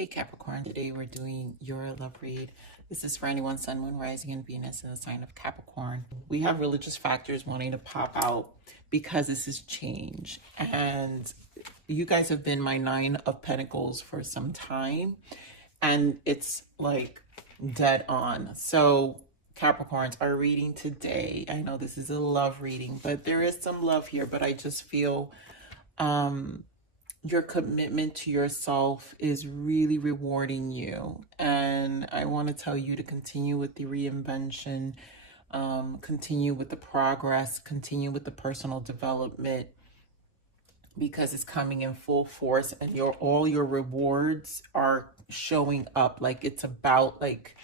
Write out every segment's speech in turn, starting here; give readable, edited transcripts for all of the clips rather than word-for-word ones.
Hey Capricorn, today we're doing your love read. This is for anyone, Sun, Moon, Rising, and Venus in the sign of Capricorn. We have religious factors wanting to pop out because this is change. And you guys have been my Nine of Pentacles for some time. And it's like dead on. So Capricorns, our reading today, I know this is a love reading, but there is some love here, but I just feel your commitment to yourself is really rewarding you. And I want to tell you to continue with the reinvention, continue with the progress, continue with the personal development, because it's coming in full force, and all your rewards are showing up. Like, it's about, like,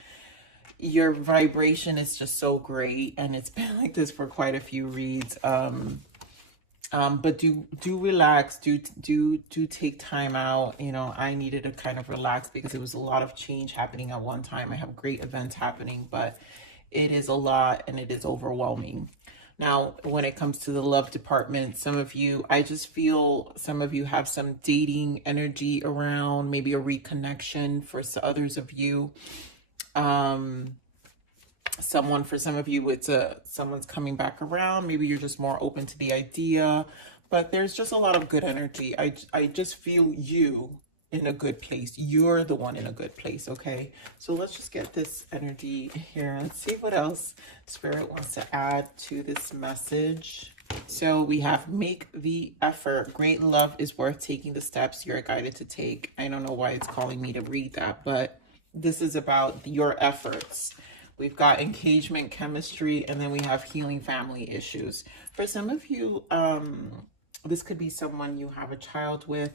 your vibration is just so great, and it's been like this for quite a few reads. But do relax, do take time out. You know, I needed to kind of relax because it was a lot of change happening at one time. I have great events happening, but it is a lot and it is overwhelming. Now, when it comes to the love department, some of you, I just feel some of you have some dating energy around, maybe a reconnection for others of you. For some of you, it's someone's coming back around. Maybe you're just more open to the idea, but there's just a lot of good energy. I just feel you in a good place. You're the one in a good place. Okay, so let's just get this energy here and see what else Spirit wants to add to this message. So we have make the effort. Great love is worth taking the steps you're guided to take. I don't know why it's calling me to read that, but this is about your efforts. We've got engagement, chemistry, and then we have healing family issues. For some of you, this could be someone you have a child with,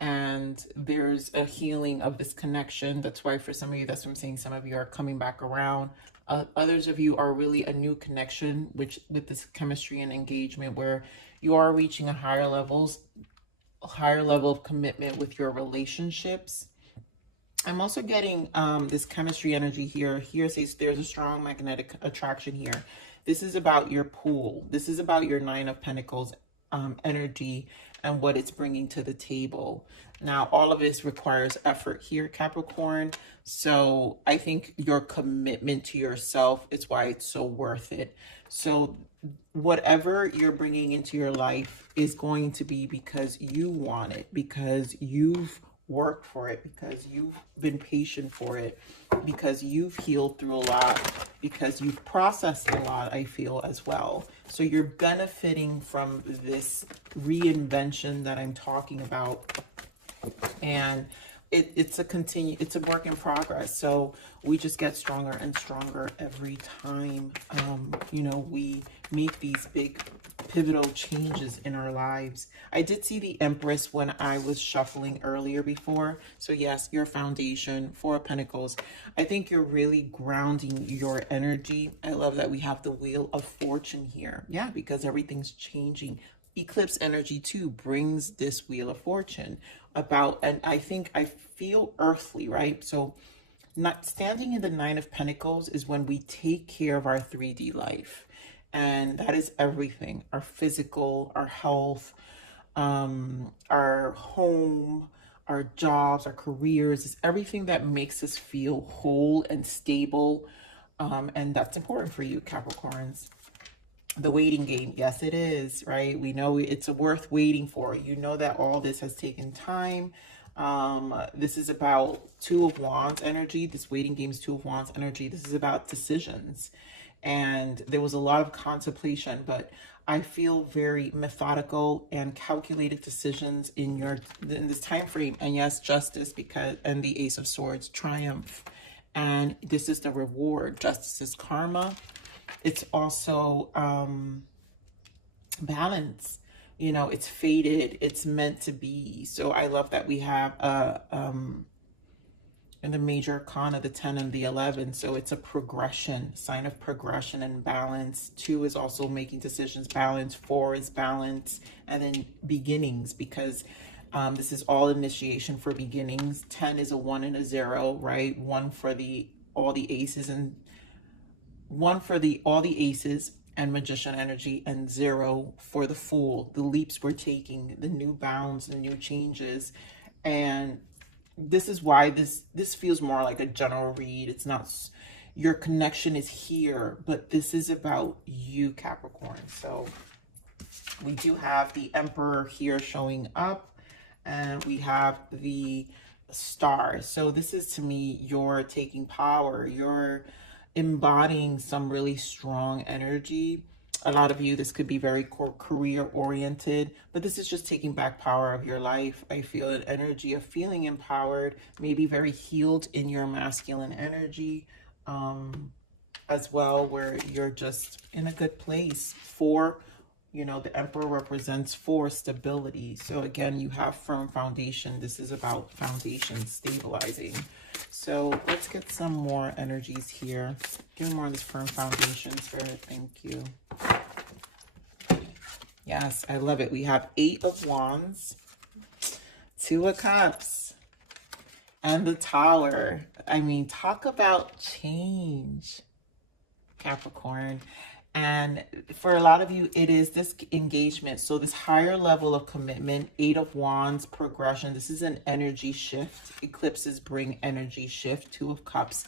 and there's a healing of this connection. That's why for some of you, that's what I'm saying, some of you are coming back around. Others of you are really a new connection, which with this chemistry and engagement, where you are reaching a higher level of commitment with your relationships. I'm also getting this chemistry energy here. Here says there's a strong magnetic attraction here. This is about your pool. This is about your Nine of Pentacles energy and what it's bringing to the table. Now, all of this requires effort here, Capricorn. So I think your commitment to yourself is why it's so worth it. So whatever you're bringing into your life is going to be because you want it, because you've worked for it, because you've been patient for it, because you've healed through a lot, because you've processed a lot, I feel, as well. So you're benefiting from this reinvention that I'm talking about, and it's a work in progress. So we just get stronger and stronger every time you know, we make these big pivotal changes in our lives. I did see the Empress when I was shuffling earlier before. So yes, your foundation, Four of Pentacles. I think you're really grounding your energy. I love that we have the Wheel of Fortune here. Yeah, because everything's changing. Eclipse energy too brings this Wheel of Fortune about, and I think I feel earthly, right? So not standing in the Nine of Pentacles is when we take care of our 3D life. And that is everything: our physical, our health, our home, our jobs, our careers. It's everything that makes us feel whole and stable. And that's important for you, Capricorns. The waiting game, yes, it is, right? We know it's worth waiting for. You know that all this has taken time. This is about Two of Wands energy. This waiting game is Two of Wands energy. This is about decisions. And there was a lot of contemplation, but I feel very methodical and calculated decisions in this time frame. And yes, justice, and the Ace of Swords, triumph. And this is the reward. Justice is karma. It's also balance. You know, it's fated. It's meant to be. So I love that we have in the major arcana, the 10 and the 11. So it's a progression, sign of progression and balance. 2 is also making decisions, balance. 4 is balance, and then beginnings, because this is all initiation for beginnings. 10 is a 1 and a 0, right? 1 for all the aces, and 1 for all the aces and magician energy, and 0 for the Fool, the leaps we're taking, the new bounds, the new changes. And this is why this feels more like a general read. It's not, your connection is here, but this is about you, Capricorn. So we do have the Emperor here showing up, and we have the Star. So this is, to me, you're taking power. You're embodying some really strong energy. A lot of you, this could be very career oriented, but this is just taking back power of your life. I feel an energy of feeling empowered, maybe very healed in your masculine energy, as well, where you're just in a good place. For, you know, the Emperor represents for stability. So again, you have firm foundation. This is about foundation stabilizing. So let's get some more energies here. Give me more of this firm foundation, Spirit. Thank you. Yes, I love it. We have 8 of Wands, 2 of Cups, and the Tower. I mean, talk about change, Capricorn. And for a lot of you, it is this engagement. So this higher level of commitment, 8 of Wands, progression. This is an energy shift. Eclipses bring energy shift. 2 of Cups.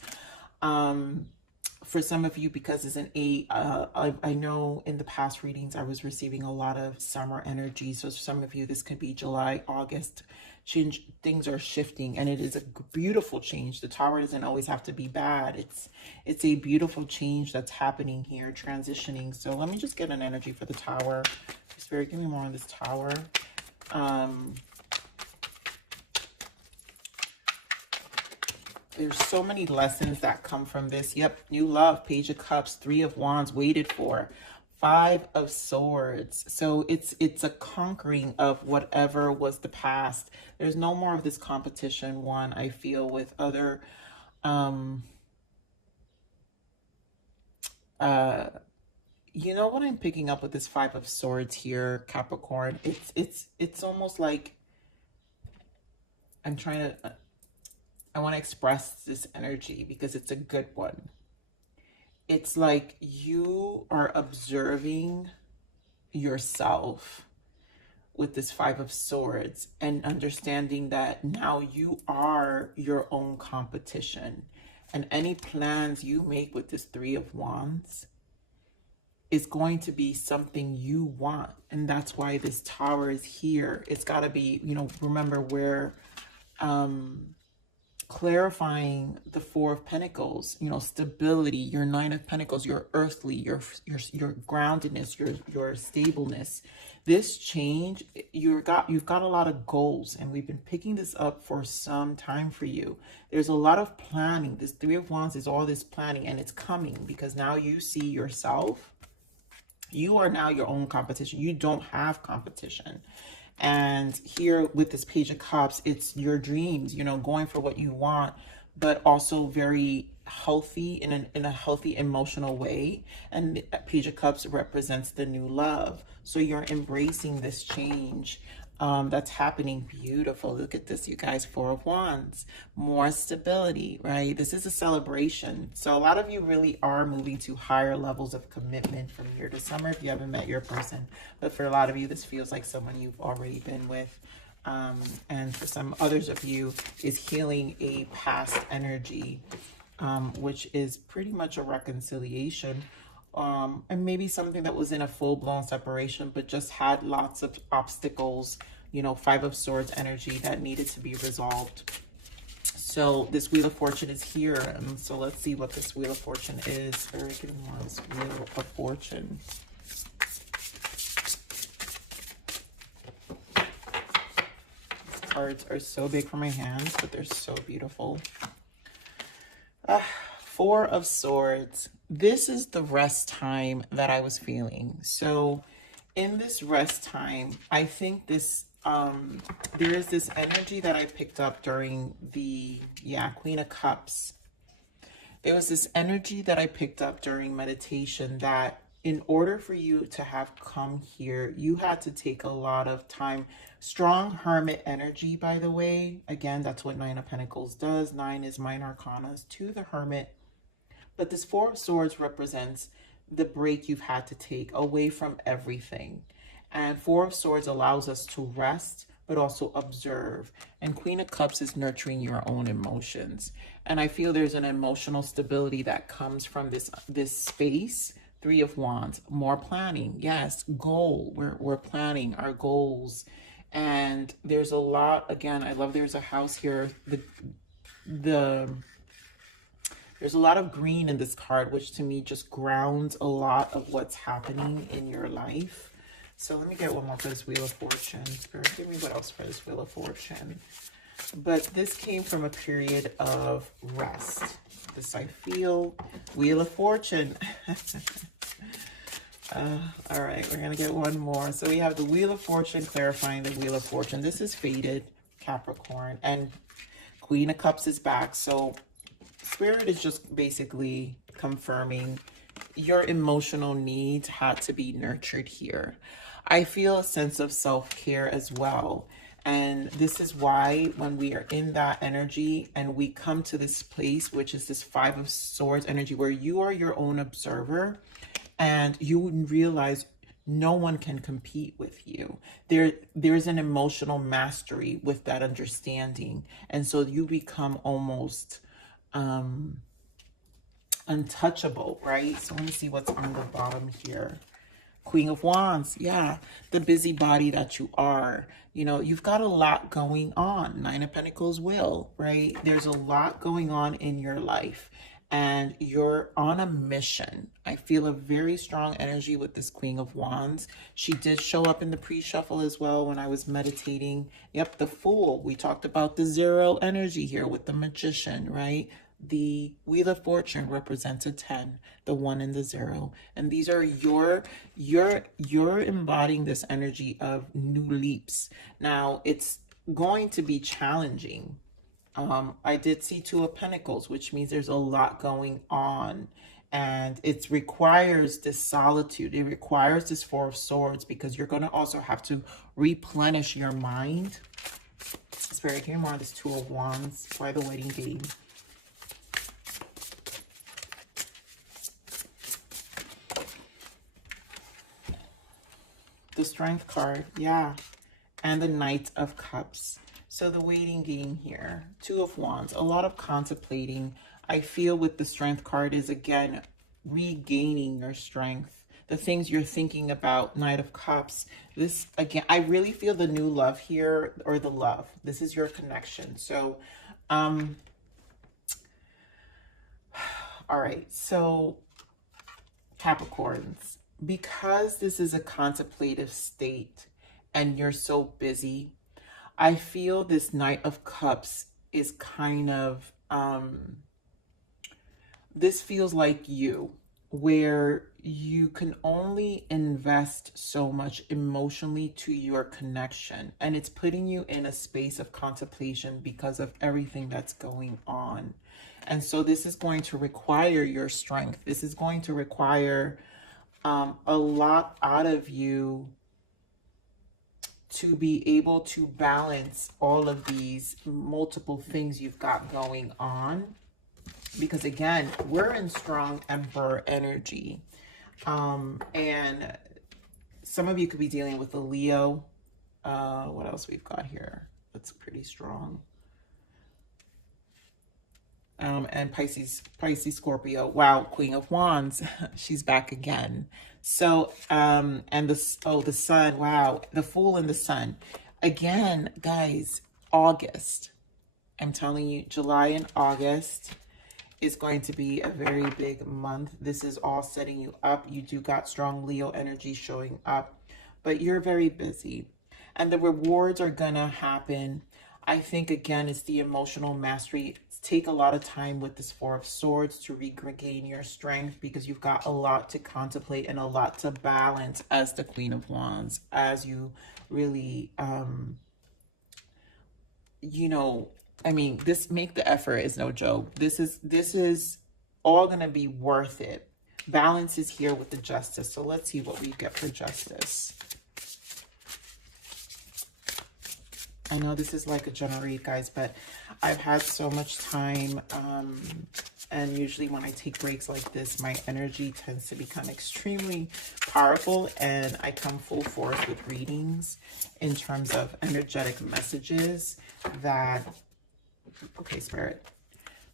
For some of you, because it's an 8, I know in the past readings, I was receiving a lot of summer energy. So some of you, this could be July, August. Change, things are shifting, and it is a beautiful change. The Tower doesn't always have to be bad. It's a beautiful change that's happening here, transitioning. So let me just get an energy for the Tower. Spirit, give me more on this Tower. There's so many lessons that come from this. Yep, new love, Page of Cups, 3 of Wands, waited for, 5 of Swords. So it's a conquering of whatever was the past. There's no more of this competition, one, I feel, with other you know what I'm picking up with this 5 of Swords here, Capricorn? It's almost like I'm trying to I want to express this energy because it's a good one. It's like you are observing yourself with this 5 of Swords and understanding that now you are your own competition. And any plans you make with this 3 of Wands is going to be something you want. And that's why this Tower is here. It's got to be, you know, remember where clarifying the 4 of Pentacles, you know, stability, your 9 of Pentacles, your earthly, your groundedness, your stableness. This change, you've got a lot of goals, and we've been picking this up for some time for you. There's a lot of planning. This 3 of Wands is all this planning, and it's coming because now you see yourself. You are now your own competition. You don't have competition. And here with this Page of Cups, it's your dreams, you know, going for what you want, but also very healthy in a healthy emotional way. And the Page of Cups represents the new love. So you're embracing this change that's happening. Beautiful. Look at this, you guys. 4 of Wands, more stability, right? This is a celebration. So a lot of you really are moving to higher levels of commitment from year to summer if you haven't met your person. But for a lot of you, this feels like someone you've already been with. And for some others of you, is healing a past energy, which is pretty much a reconciliation. And maybe something that was in a full-blown separation, but just had lots of obstacles, you know, 5 of Swords energy that needed to be resolved. So this Wheel of Fortune is here. And so let's see what this Wheel of Fortune is. Very good one, this Wheel of Fortune. These cards are so big for my hands, but they're so beautiful. 4 of Swords. This is the rest time that I was feeling. So in this rest time, I think this, there is this energy that I picked up during the, Queen of Cups. There was this energy that I picked up during meditation that in order for you to have come here, you had to take a lot of time. Strong Hermit energy, by the way. Again, that's what 9 of Pentacles does. 9 is minor arcanas to the Hermit. But this 4 of Swords represents the break you've had to take away from everything. And 4 of Swords allows us to rest, but also observe. And Queen of Cups is nurturing your own emotions. And I feel there's an emotional stability that comes from this space. Three of Wands, more planning. Yes, goal. We're planning our goals. And there's a lot, again, I love there's a house here. There's a lot of green in this card, which to me just grounds a lot of what's happening in your life. So let me get one more for this Wheel of Fortune. Spirit, give me what else for this Wheel of Fortune. But this came from a period of rest. This I feel. Wheel of Fortune. All right, we're going to get one more. So we have the Wheel of Fortune clarifying the Wheel of Fortune. This is faded, Capricorn. And Queen of Cups is back. So Spirit is just basically confirming your emotional needs had to be nurtured here. I feel a sense of self-care as well. And this is why when we are in that energy and we come to this place, which is this Five of Swords energy, where you are your own observer and you realize no one can compete with you. There's an emotional mastery with that understanding. And so you become almost untouchable, right? So let me see what's on the bottom here. Queen of Wands, yeah, the busybody that you are. You know, you've got a lot going on. Nine of Pentacles will, right? There's a lot going on in your life and you're on a mission. I feel a very strong energy with this Queen of Wands. She did show up in the pre-shuffle as well when I was meditating. Yep, the Fool. We talked about the zero energy here with the Magician, right? The Wheel of Fortune represents a 10, the 1 and the 0. And these are you're embodying this energy of new leaps. Now, it's going to be challenging. I did see Two of Pentacles, which means there's a lot going on. And it requires this solitude. It requires this Four of Swords because you're going to also have to replenish your mind. Spirit, give me more on this Two of Wands. Why the waiting game? The Strength card, yeah, and the Knight of Cups. So the waiting game here, Two of Wands, a lot of contemplating. I feel with the Strength card is, again, regaining your strength. The things you're thinking about, Knight of Cups. This, again, I really feel the new love here, or the love. This is your connection. So, all right, so Capricorns. Because this is a contemplative state and you're so busy, I feel this Knight of Cups is kind of, this feels like you, where you can only invest so much emotionally to your connection. And it's putting you in a space of contemplation because of everything that's going on. And so this is going to require your strength. This is going to require a lot out of you to be able to balance all of these multiple things you've got going on. Because again, we're in strong Emperor energy. And some of you could be dealing with a Leo. What else we've got here? That's pretty strong. And Pisces, Scorpio. Wow, Queen of Wands, she's back again. So, and the Sun, wow, the Fool and the Sun. Again, guys, August. I'm telling you, July and August is going to be a very big month. This is all setting you up. You do got strong Leo energy showing up, but you're very busy. And the rewards are gonna happen. I think, again, it's the emotional mastery. Take a lot of time with this Four of Swords to regain your strength because you've got a lot to contemplate and a lot to balance as the Queen of Wands, as you really, you know, I mean, this make the effort is no joke. This is all going to be worth it. Balance is here with the Justice. So let's see what we get for Justice. I know this is like a generate, guys, but I've had so much time And usually when I take breaks like this, my energy tends to become extremely powerful, and I come full force with readings in terms of energetic messages that, okay, Spirit.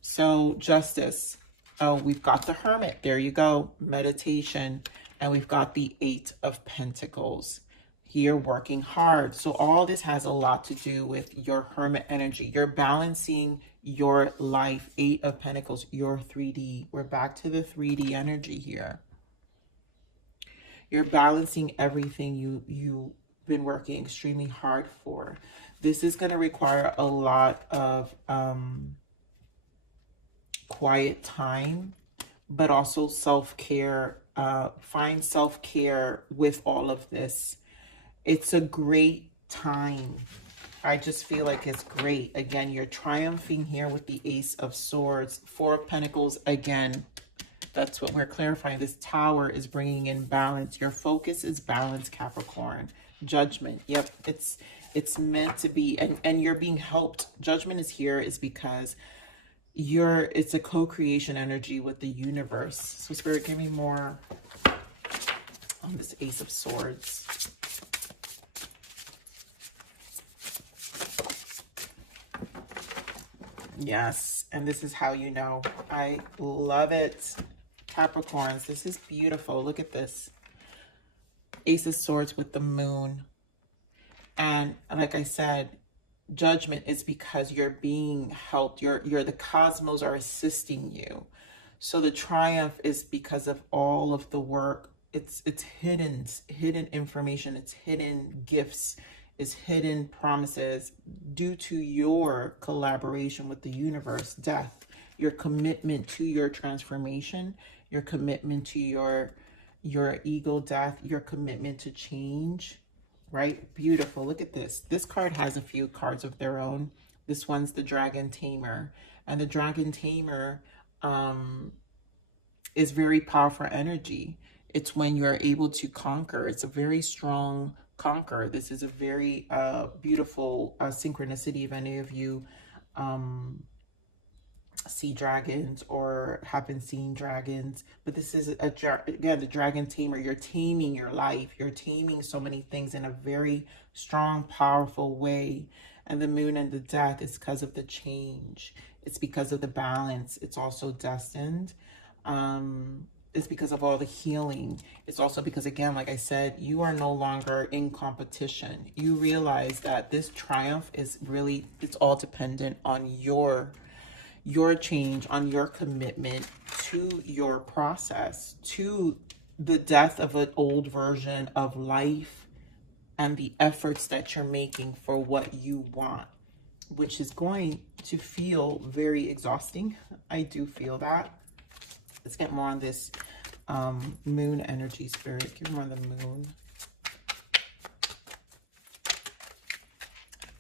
So Justice, oh, we've got the Hermit, there you go, meditation, and we've got the 8 of Pentacles. Here working hard. So all this has a lot to do with your Hermit energy. You're balancing your life. 8 of Pentacles, your 3D. We're back to the 3D energy here. You're balancing everything you've been working extremely hard for. This is going to require a lot of quiet time, but also self-care. Find self-care with all of this. It's a great time. I just feel like it's great. Again, you're triumphing here with the Ace of Swords. 4 of Pentacles, again, that's what we're clarifying. This Tower is bringing in balance. Your focus is balance, Capricorn. Judgment, yep, it's meant to be, and you're being helped. Judgment is here is because it's a co-creation energy with the universe. So Spirit, give me more on this Ace of Swords. Yes, and this is how you know. I love it. Capricorns, this is beautiful. Look at this. Ace of Swords with the Moon. And like I said, Judgment is because you're being helped. The cosmos are assisting you. So the Triumph is because of all of the work. It's hidden information. It's hidden gifts. Is hidden promises due to your collaboration with the universe. Death, your commitment to your transformation, your commitment to your ego death, your commitment to change, right? Beautiful. Look at this. This card has a few cards of their own. This one's the Dragon Tamer, and the Dragon Tamer is very powerful energy. It's when you're able to conquer. It's a very strong conquer. This is a very beautiful synchronicity if any of you see dragons or have been seeing dragons. But this is again the Dragon Tamer. You're taming your life. You're taming so many things in a very strong, powerful way. And the Moon and the Death is because of the change. It's because of the balance. It's also destined. It's because of all the healing. It's also because, again, like I said, you are no longer in competition. You realize that this triumph is really, it's all dependent on your change, on your commitment to your process, to the death of an old version of life and the efforts that you're making for what you want, which is going to feel very exhausting. I do feel that. Let's get more on this Moon energy, Spirit. Give me more on the Moon.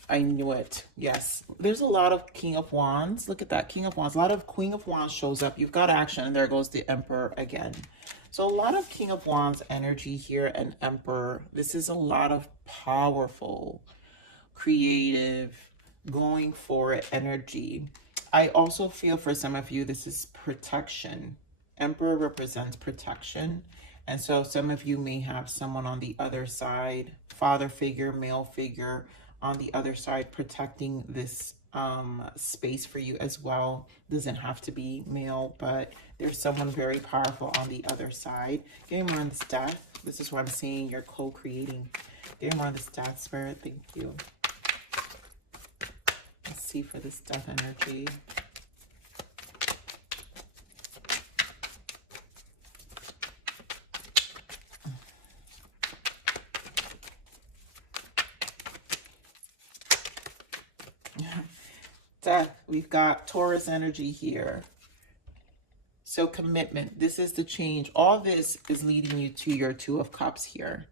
I knew it. Yes. There's a lot of King of Wands. Look at that. King of Wands. A lot of Queen of Wands shows up. You've got action. And there goes the Emperor again. So a lot of King of Wands energy here and Emperor. This is a lot of powerful, creative, going for it energy. I also feel for some of you, this is protection. Emperor represents protection. And so some of you may have someone on the other side, father figure, male figure on the other side protecting this space for you as well. Doesn't have to be male, but there's someone very powerful on the other side. Getting more on this Death. This is what I'm saying. You're co-creating. Getting more on this Death, Spirit. Thank you. Let's see for this Death energy. Death, we've got Taurus energy here. So commitment, this is the change. All this is leading you to your 2 of Cups here.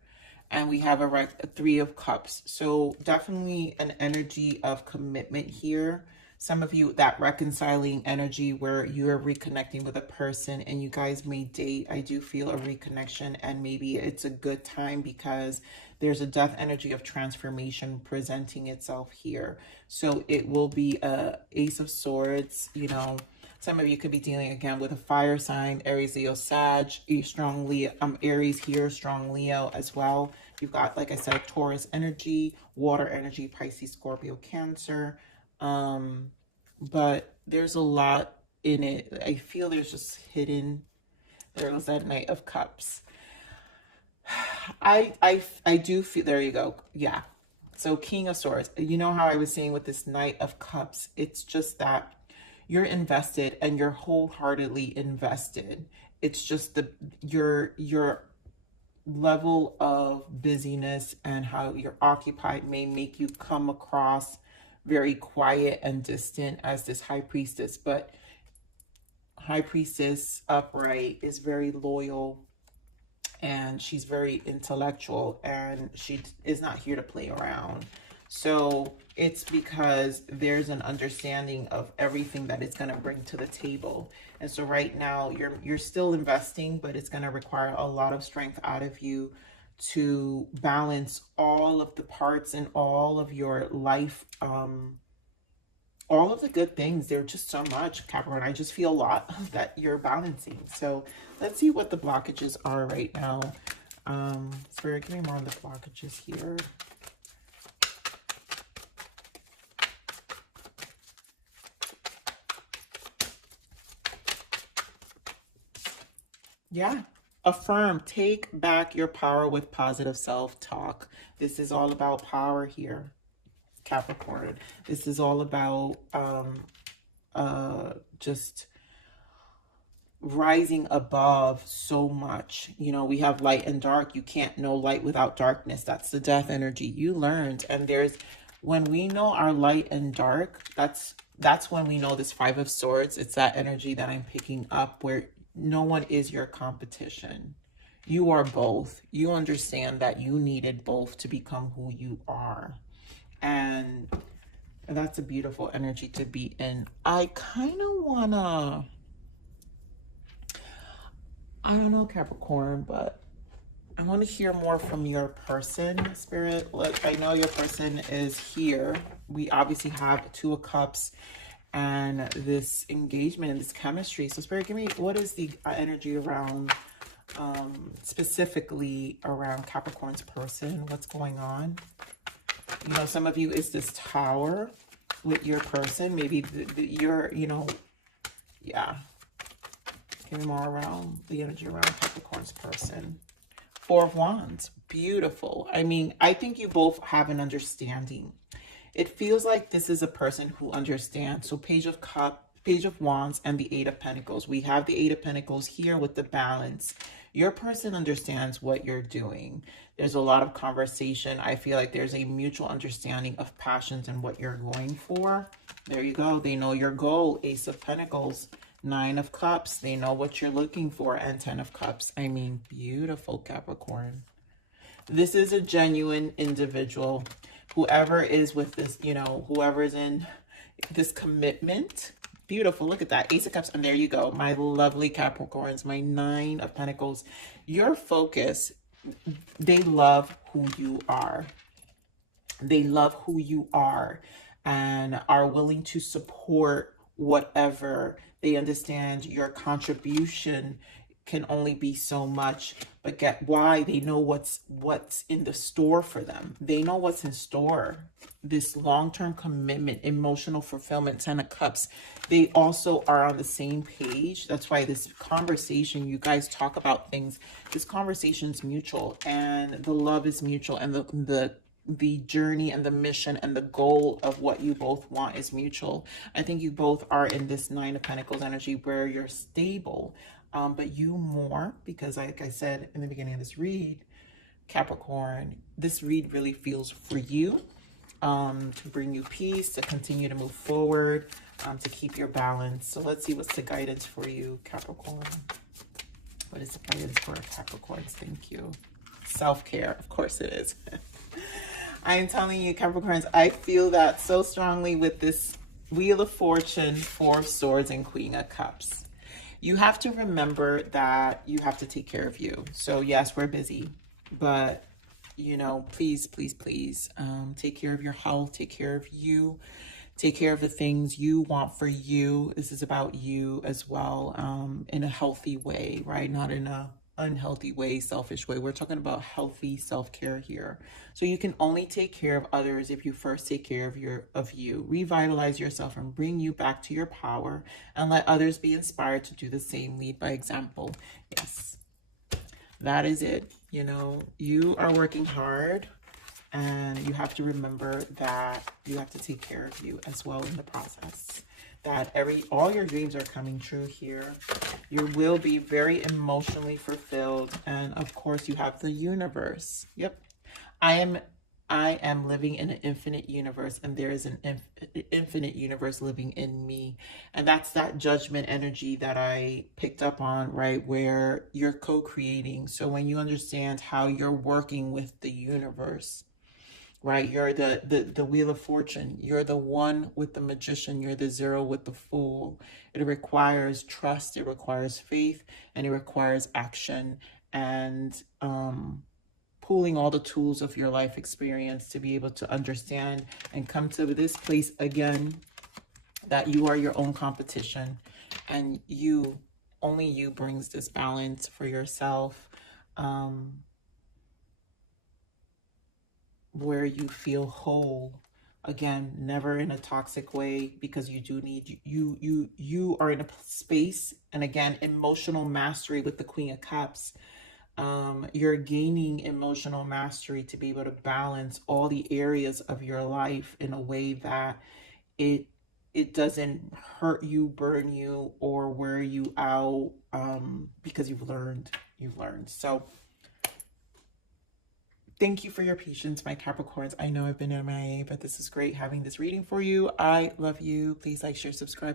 And we have a 3 of Cups. So definitely an energy of commitment here. Some of you, that reconciling energy where you're reconnecting with a person and you guys may date. I do feel a reconnection, and maybe it's a good time because there's a Death energy of transformation presenting itself here. So it will be a Ace of Swords, you know, Some of you could be dealing again with a fire sign, Aries, Leo, Sag, a strong Leo, Aries here, strong Leo as well. You've got, like I said, Taurus energy, water energy, Pisces, Scorpio, Cancer. But there's a lot in it. I feel there's just hidden. There was that Knight of Cups. I do feel, there you go. Yeah. So King of Swords, you know how I was saying with this Knight of Cups, it's just that you're invested and you're wholeheartedly invested. It's just your level of busyness and how you're occupied may make you come across very quiet and distant as this High Priestess, but High Priestess upright is very loyal and she's very intellectual and she is not here to play around. So it's because there's an understanding of everything that it's going to bring to the table. And so right now you're still investing, but it's going to require a lot of strength out of you to balance all of the parts and all of your life, all of the good things. They're just so much, Capricorn. I just feel a lot that you're balancing. So let's see what the blockages are right now. Spirit, give me more on the blockages here. Yeah. Affirm, take back your power with positive self-talk. This is all about power here, Capricorn. This is all about just rising above so much. You know, we have light and dark. You can't know light without darkness. That's the death energy you learned. And there's, when we know our light and dark, that's when we know this Five of Swords. It's that energy that I'm picking up where no one is your competition. You are both. You understand that you needed both to become who you are. And that's a beautiful energy to be in. I kind of want to, I don't know, Capricorn, but I want to hear more from your person, Spirit. Look, I know your person is here. We obviously have Two of Cups and this engagement and this chemistry. So Spirit, give me, what is the energy around, specifically around Capricorn's person? What's going on? You know, some of you is this Tower with your person. Maybe you're, you know, yeah. Give me more around the energy around Capricorn's person. Four of Wands, beautiful. I mean, I think you both have an understanding. It feels like this is a person who understands. So Page of Cups, Page of Wands, and the Eight of Pentacles. We have the Eight of Pentacles here with the balance. Your person understands what you're doing. There's a lot of conversation. I feel like there's a mutual understanding of passions and what you're going for. There you go. They know your goal. Ace of Pentacles, Nine of Cups. They know what you're looking for. And Ten of Cups. I mean, beautiful, Capricorn. This is a genuine individual. Whoever is with this, you know, whoever is in this commitment. Beautiful. Look at that. Ace of Cups. And there you go. My lovely Capricorns. My Nine of Pentacles. Your focus. They love who you are. They love who you are and are willing to support whatever. They understand your contribution can only be so much, but get why they know what's in the store for them. They know what's in store. This long-term commitment, emotional fulfillment, Ten of Cups. They also are on the same page. That's why this conversation, you guys talk about things. This conversation's mutual, and the love is mutual, and the journey and the mission and the goal of what you both want is mutual. I think you both are in this Nine of Pentacles energy where you're stable. But you more, because like I said in the beginning of this read, Capricorn, this read really feels for you, to bring you peace, to continue to move forward, to keep your balance. So let's see what's the guidance for you, Capricorn. What is the guidance for Capricorns? Thank you. Self-care, of course it is. I am telling you, Capricorns, I feel that so strongly with this Wheel of Fortune, Four of Swords, and Queen of Cups. You have to remember that you have to take care of you. So yes, we're busy, but you know, please, please, please, take care of your health, take care of you, take care of the things you want for you. This is about you as well, in a healthy way, right? Not in a unhealthy way, selfish way. We're talking about healthy self-care here. So you can only take care of others if you first take care of you. Revitalize yourself and bring you back to your power, and let others be inspired to do the same. Lead by example. Yes, that is it. You know, you are working hard, and you have to remember that you have to take care of you as well in the process. That all your dreams are coming true here. You will be very emotionally fulfilled. And of course, you have the universe. Yep. I am living in an infinite universe, and there is an infinite universe living in me. And that's that judgment energy that I picked up on, right? Where you're co-creating. So when you understand how you're working with the universe, right? You're the Wheel of Fortune. You're the one with the Magician. You're the zero with the Fool. It requires trust. It requires faith, and it requires action, and pooling all the tools of your life experience to be able to understand and come to this place again, that you are your own competition, and only you brings this balance for yourself. Where you feel whole, again, never in a toxic way, because you do need you are in a space. And again, emotional mastery with the Queen of Cups. You're gaining emotional mastery to be able to balance all the areas of your life in a way that it doesn't hurt you, burn you, or wear you out, because you've learned. So thank you for your patience, my Capricorns. I know I've been MIA, but this is great having this reading for you. I love you. Please like, share, subscribe.